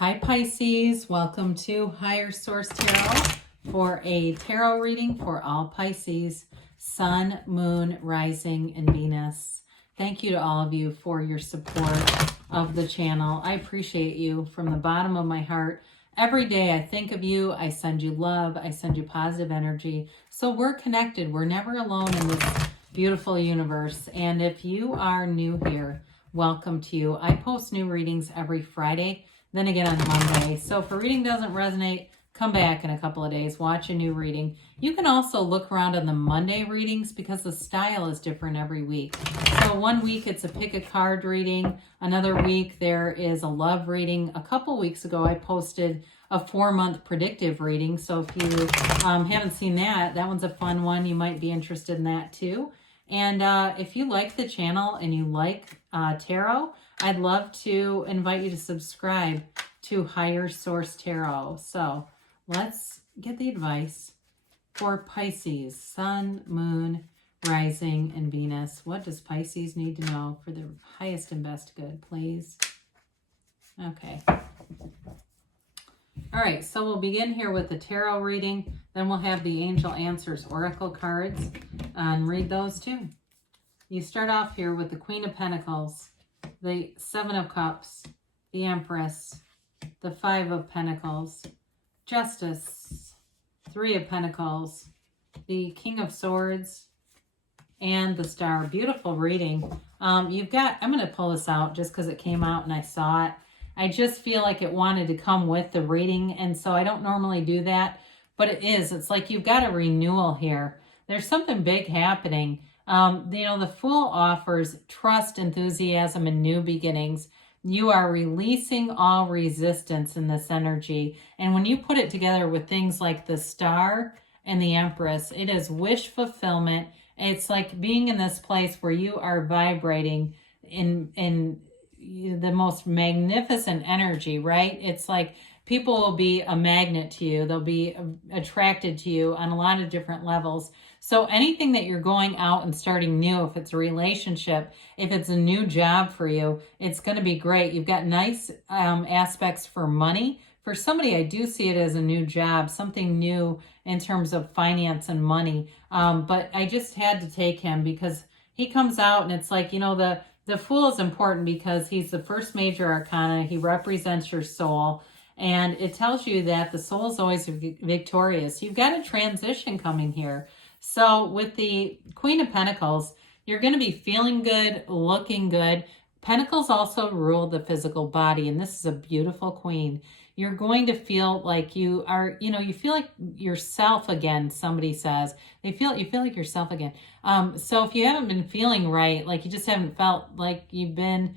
Hi Pisces, welcome to Higher Source Tarot for a tarot reading for all Pisces, Sun, Moon, Rising, and Venus. Thank you to all of you for your support of the channel. I appreciate you from the bottom of my heart. Every day I think of you, I send you love, I send you positive energy. So we're connected. We're never alone in this beautiful universe. And if you are new here, welcome to you. I post new readings every Friday, then again on Monday. So if a reading doesn't resonate, come back in a couple of days, watch a new reading. You can also look around on the Monday readings because the style is different every week. So one week it's a pick a card reading. Another week there is a love reading. A couple weeks ago I posted a 4-month predictive reading. So if you haven't seen that, that one's a fun one. You might be interested in that too. And if you like the channel and you like tarot, I'd love to invite you to subscribe to Higher Source Tarot. So let's get the advice for Pisces, Sun, Moon, Rising, and Venus. What does Pisces need to know for their highest and best good, please? Okay. All right, so we'll begin here with the tarot reading. Then we'll have the Angel Answers Oracle cards and read those too. You start off here with the Queen of Pentacles, the Seven of Cups, the Empress, the Five of Pentacles, Justice, Three of Pentacles, the King of Swords, and the Star. Beautiful reading. You've got, I'm going to pull this out just because it came out and I saw it. I just feel like it wanted to come with the reading, and so I don't normally do that, but it is. It's like you've got a renewal here. There's something big happening. The Fool offers trust, enthusiasm, and new beginnings. You are releasing all resistance in this energy. And when you put it together with things like the Star and the Empress, it is wish fulfillment. It's like being in this place where you are vibrating in the most magnificent energy, right? It's like people will be a magnet to you. They'll be attracted to you on a lot of different levels. So anything that you're going out and starting new, if it's a relationship, if it's a new job for you, it's going to be great. You've got nice aspects for money. For somebody, I do see it as a new job, something new in terms of finance and money. But I just had to take him because he comes out and it's like, the Fool is important because he's the first major arcana. He represents your soul. And it tells you that the soul is always victorious. You've got a transition coming here. So with the Queen of Pentacles, you're going to be feeling good, looking good. Pentacles also rule the physical body, and this is a beautiful queen. You're going to feel like you are, you feel like yourself again, somebody says. You feel like yourself again. So if you haven't been feeling right, like you just haven't felt like you've been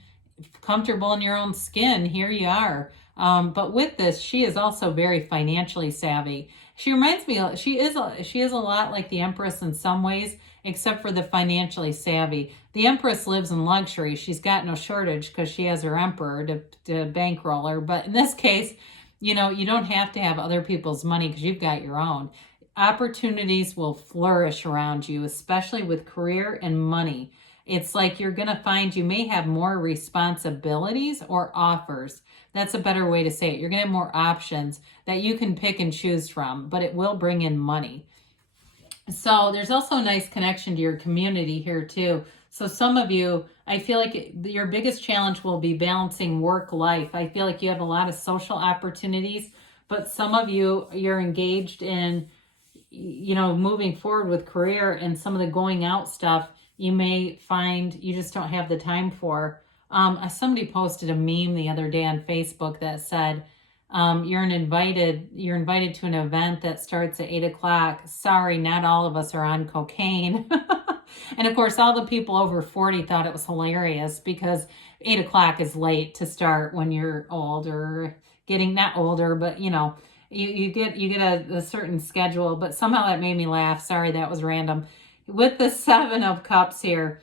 comfortable in your own skin, here you are. But with this, she is also very financially savvy. She reminds me, she is a lot like the Empress in some ways, except for the financially savvy. The Empress lives in luxury. She's got no shortage because she has her Emperor to bankroll her. But in this case, you don't have to have other people's money because you've got your own. Opportunities will flourish around you, especially with career and money. It's like you're going to find you may have more responsibilities or offers. That's a better way to say it. You're going to have more options that you can pick and choose from, but it will bring in money. So there's also a nice connection to your community here too. So some of you, I feel like your biggest challenge will be balancing work life. I feel like you have a lot of social opportunities, but some of you, you're engaged in, moving forward with career, and some of the going out stuff you may find you just don't have the time for. Somebody posted a meme the other day on Facebook that said, you're invited to an event that starts at 8:00. Sorry, not all of us are on cocaine. And of course, all the people over 40 thought it was hilarious because 8:00 is late to start when you're older, getting not older, but you get a certain schedule. But somehow that made me laugh. Sorry, that was random. With the Seven of Cups here,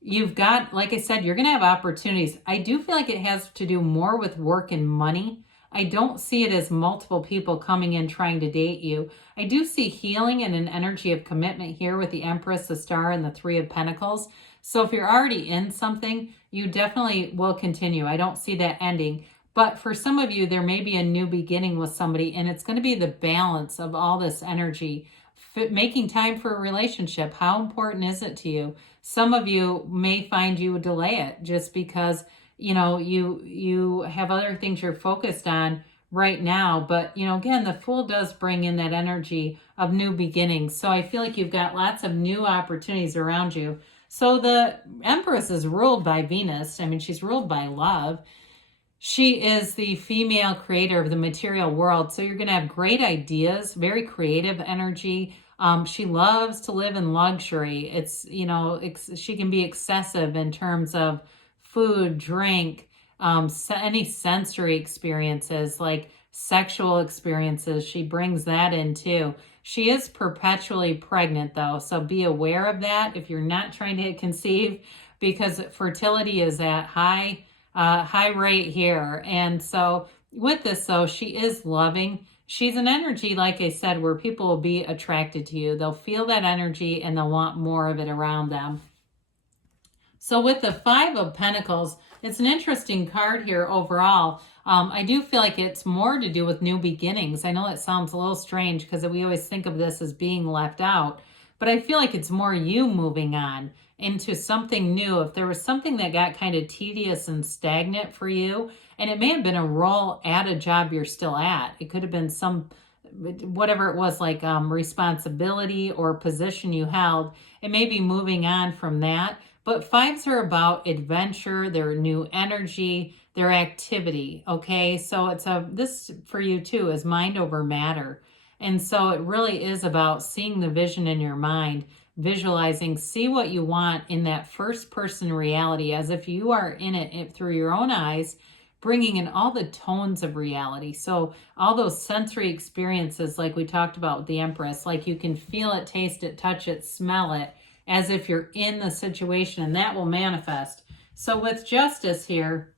you've got, like I said, you're going to have opportunities. I do feel like it has to do more with work and money. I don't see it as multiple people coming in trying to date you. I do see healing and an energy of commitment here with the Empress, the Star, and the Three of Pentacles. So if you're already in something, you definitely will continue. I don't see that ending. But for some of you, there may be a new beginning with somebody, and it's going to be the balance of all this energy. Making time for a relationship, how important is it to you? Some of you may find you delay it just because, you have other things you're focused on right now. But, again, the Fool does bring in that energy of new beginnings. So I feel like you've got lots of new opportunities around you. So the Empress is ruled by Venus. I mean, she's ruled by love. She is the female creator of the material world. So you're going to have great ideas, very creative energy. She loves to live in luxury. She can be excessive in terms of food, drink, any sensory experiences like sexual experiences. She brings that in too. She is perpetually pregnant though. So be aware of that if you're not trying to conceive, because fertility is at high rate here. And so with this though, she is loving. She's an energy, like I said, where people will be attracted to you. They'll feel that energy and they'll want more of it around them. So with the Five of Pentacles, it's an interesting card here overall. I do feel like it's more to do with new beginnings. I know that sounds a little strange because we always think of this as being left out, but I feel like it's more you moving on into something new. If there was something that got kind of tedious and stagnant for you, and it may have been a role at a job you're still at. It could have been whatever it was, like responsibility or position you held. It may be moving on from that. But fives are about adventure, their new energy, their activity, okay? So this for you too is mind over matter. And so it really is about seeing the vision in your mind, visualizing, see what you want in that first person reality as if you are in it through your own eyes, bringing in all the tones of reality. So all those sensory experiences like we talked about with the Empress, like you can feel it, taste it, touch it, smell it, as if you're in the situation, and that will manifest. So with Justice here,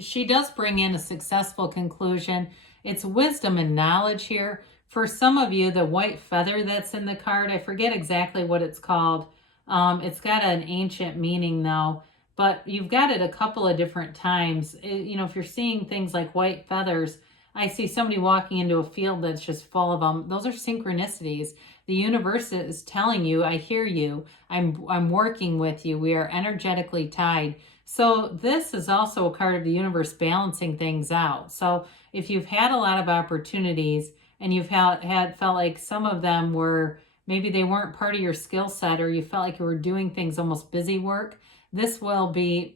she does bring in a successful conclusion. It's wisdom and knowledge here. For some of you, the white feather that's in the card, I forget exactly what it's called. It's got an ancient meaning though, but you've got it a couple of different times. If you're seeing things like white feathers, I see somebody walking into a field that's just full of them. Those are synchronicities. The universe is telling you, I hear you. I'm working with you. We are energetically tied. So this is also a card of the universe balancing things out. So if you've had a lot of opportunities and you've felt like some of them were, maybe they weren't part of your skill set, or you felt like you were doing things almost busy work, this will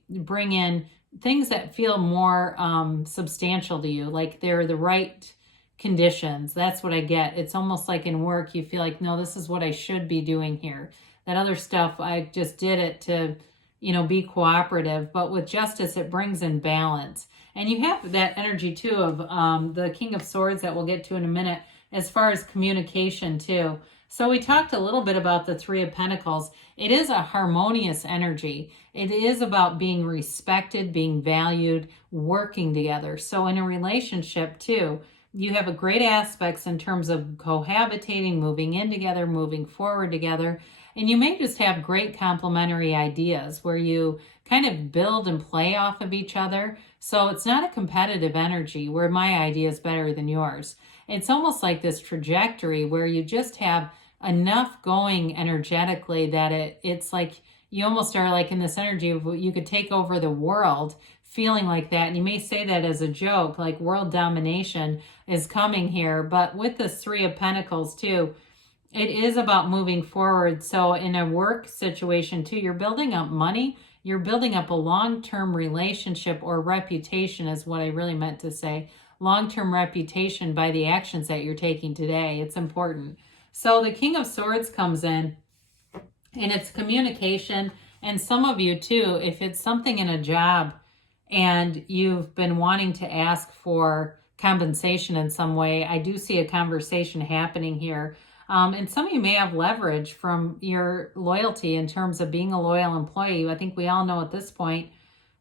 bring in things that feel more substantial to you, like they're the right conditions. That's what I get. It's almost like in work, you feel like, no, this is what I should be doing here. That other stuff, I just did it to, be cooperative. But with Justice, it brings in balance. And you have that energy too of the King of Swords that we'll get to in a minute, as far as communication too. So we talked a little bit about the Three of Pentacles. It is a harmonious energy. It is about being respected, being valued, working together. So in a relationship too, you have a great aspects in terms of cohabitating, moving in together, moving forward together. And you may just have great complementary ideas where you kind of build and play off of each other. So it's not a competitive energy where my idea is better than yours. It's almost like this trajectory where you just have enough going energetically that it's like you almost are like in this energy of you could take over the world, feeling like that. And you may say that as a joke, like world domination is coming here. But with this Three of Pentacles too, it is about moving forward. So in a work situation too, you're building up money. You're building up a long-term relationship or reputation is what I really meant to say. Long-term reputation by the actions that you're taking today. It's important. So the King of Swords comes in, and it's communication. And some of you too, if it's something in a job and you've been wanting to ask for compensation in some way, I do see a conversation happening here. And some of you may have leverage from your loyalty in terms of being a loyal employee. I think we all know at this point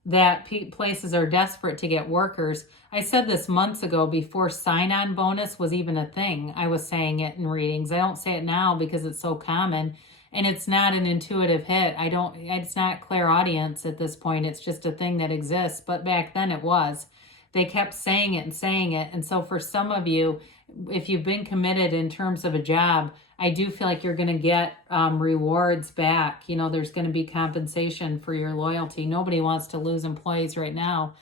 that places are desperate to get workers. I said this months ago before sign-on bonus was even a thing. I was saying it in readings. I don't say it now because it's so common. And it's not an intuitive hit. It's not clairaudience at this point. It's just a thing that exists. But back then it was. They kept saying it and saying it. And so for some of you, if you've been committed in terms of a job, I do feel like you're going to get rewards back. You know, there's going to be compensation for your loyalty. Nobody wants to lose employees right now.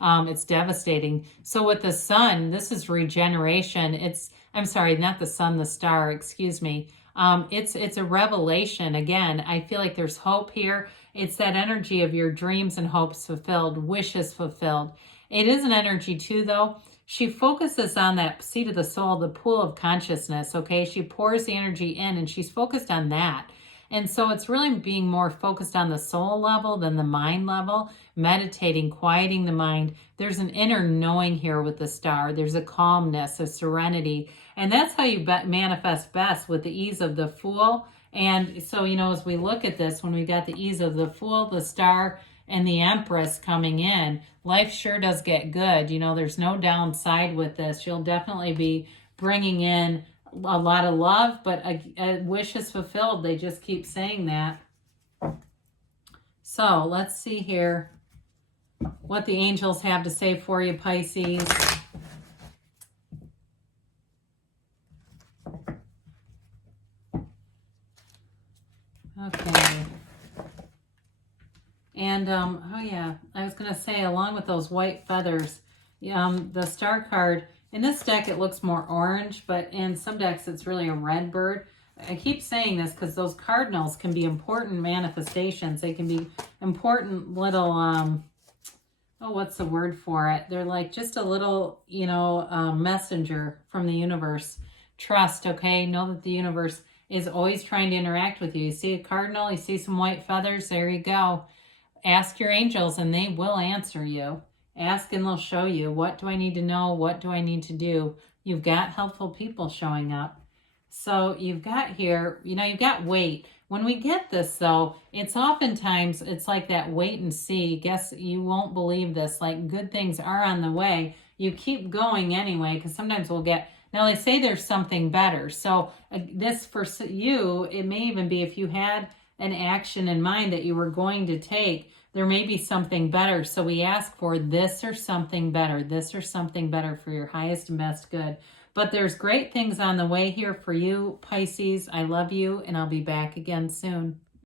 It's devastating. So with the sun, this is regeneration. I'm sorry, not the sun, the star, excuse me. It's a revelation. Again, I feel like there's hope here. It's that energy of your dreams and hopes fulfilled, wishes fulfilled. It is an energy too, though. She focuses on that seat of the soul, the pool of consciousness, okay? She pours the energy in and she's focused on that. And so it's really being more focused on the soul level than the mind level, meditating, quieting the mind. There's an inner knowing here with the star. There's a calmness, a serenity. And that's how you manifest best, with the ease of the Fool. And so, you know, as we look at this, when we got the ease of the Fool, the star, and the Empress coming in, life sure does get good. You know, there's no downside with this. You'll definitely be bringing in a lot of love, but a wish is fulfilled. They just keep saying that. So let's see here what the angels have to say for you, Pisces. Okay. And, oh yeah, I was going to say, along with those white feathers, the star card, in this deck it looks more orange, but in some decks it's really a red bird. I keep saying this because those cardinals can be important manifestations. They can be important little, oh, what's the word for it? They're like just a little, you know, messenger from the universe. Trust, okay? Know that the universe is always trying to interact with you. You see a cardinal, you see some white feathers, there you go. Ask your angels and they will answer you. Ask and they'll show you. What do I need to know? What do I need to do? You've got helpful people showing up. So you've got here, you know, you've got wait. When we get this, though, it's oftentimes, it's like that wait and see. Guess you won't believe this. Like, good things are on the way. You keep going anyway, because sometimes we'll get, now they say there's something better. So this for you, it may even be if you had an action in mind that you were going to take, there may be something better. So we ask for this or something better, this or something better for your highest and best good. But there's great things on the way here for you, Pisces. I love you, and I'll be back again soon.